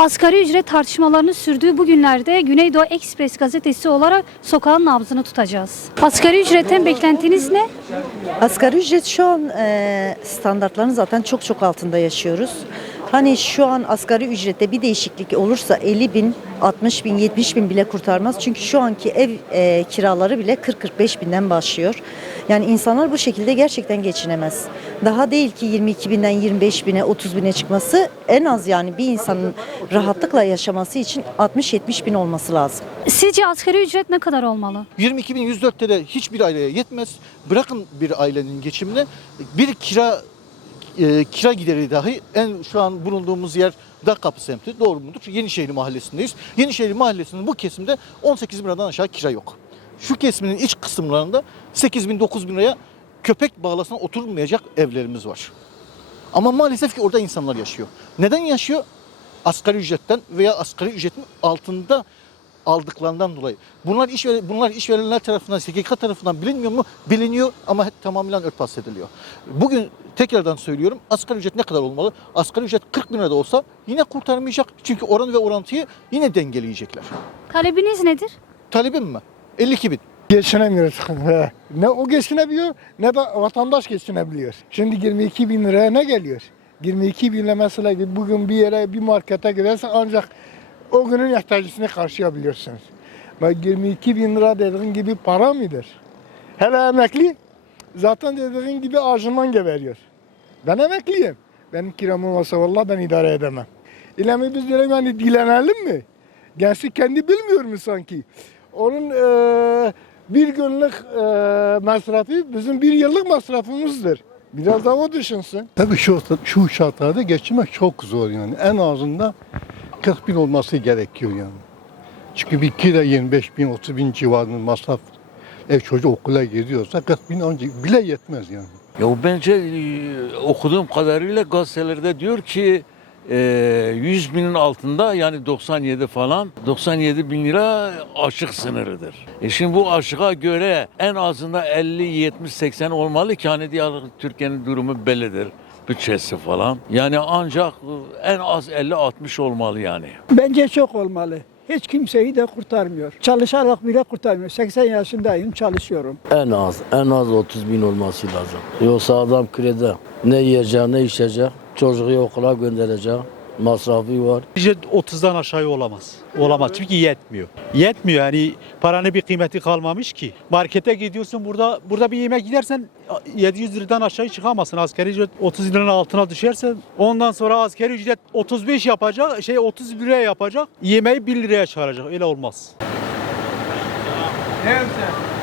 Asgari ücret tartışmalarının sürdüğü bu günlerde Güneydoğu Ekspres gazetesi olarak sokağın nabzını tutacağız. Asgari ücretten beklentiniz ne? Asgari ücret şu an e, standartların zaten çok çok altında yaşıyoruz. Hani şu an asgari ücrette bir değişiklik olursa 50 bin, 60 bin, 70 bin bile kurtarmaz. Çünkü şu anki ev e, kiraları bile 40-45 binden başlıyor. Yani insanlar bu şekilde gerçekten geçinemez. Daha değil ki 22 binden 25 bine, 30 bine çıkması en az yani bir insanın rahatlıkla yaşaması için 60-70 bin olması lazım. Sizce asgari ücret ne kadar olmalı? 22.104 TL hiçbir aileye yetmez. Bırakın bir ailenin geçimine bir kira e, kira gideri dahi en şu an bulunduğumuz yer Dar Kapı semti doğru mudur? Yenişehir mahallesindeyiz. Yenişehir mahallesinin bu kesimde 18 bin liradan aşağı kira yok. Şu kesimin iç kısımlarında 8 bin 9 bin liraya köpek bağlasına oturmayacak evlerimiz var. Ama maalesef ki orada insanlar yaşıyor. Neden yaşıyor? Asgari ücretten veya asgari ücretin altında aldıklarından dolayı. Bunlar iş bunlar işverenler tarafından, SGK tarafından bilinmiyor mu? Biliniyor ama tamamen örtbas ediliyor. Bugün tekrardan söylüyorum asgari ücret ne kadar olmalı? Asgari ücret 40 bin lira da olsa yine kurtarmayacak. Çünkü oran ve orantıyı yine dengeleyecekler. Talebiniz nedir? Talebim mi? 52 bin. Geçinemiyoruz. He. ne o geçinebiliyor ne de vatandaş geçinebiliyor. Şimdi 22 bin liraya ne geliyor? 22 bin lira mesela bugün bir yere bir markete gidersen ancak o günün ihtiyacını karşılayabiliyorsunuz. Bak 22 bin lira dediğin gibi para mıdır? Hele emekli zaten dediğin gibi ağacından geberiyor. Ben emekliyim. Benim kiram olmasa vallahi ben idare edemem. İlemi biz diyelim yani dilenelim mi? Gençlik kendi bilmiyor mu sanki? Onun eee, bir günlük eee masrafı bizim bir yıllık masrafımızdır. Biraz daha o düşünsün. Tabii şu, şu şartlarda geçinmek çok zor yani. En azından 40 bin olması gerekiyor yani. Çünkü bir kira 25 bin, 30 bin civarında masraf ev çocuğu okula gidiyorsa 40 bin ancak bile yetmez yani. Ya bence e, okuduğum kadarıyla gazetelerde diyor ki e, 100 binin altında yani 97 falan 97 bin lira aşık sınırıdır. E şimdi bu aşığa göre en azında 50, 70, 80 olmalı ki hani diğer Türkiye'nin durumu bellidir. Bütçesi falan. Yani ancak en az 50-60 olmalı yani. Bence çok olmalı. Hiç kimseyi de kurtarmıyor. Çalışarak bile kurtarmıyor. 80 yaşındayım, çalışıyorum. En az, en az 30 bin olması lazım. Yoksa adam kredi ne yiyecek ne içecek, çocuğu okula gönderecek, masrafı var. Ücret 30'dan aşağı olamaz. Olamaz çünkü yetmiyor. Yetmiyor yani paranın bir kıymeti kalmamış ki. Markete gidiyorsun burada burada bir yemek gidersen 700 liradan aşağı çıkamazsın. Asgari ücret 30 liranın altına düşerse ondan sonra asgari ücret 35 yapacak şey 30 liraya yapacak yemeği 1 liraya çıkaracak öyle olmaz. Neyse.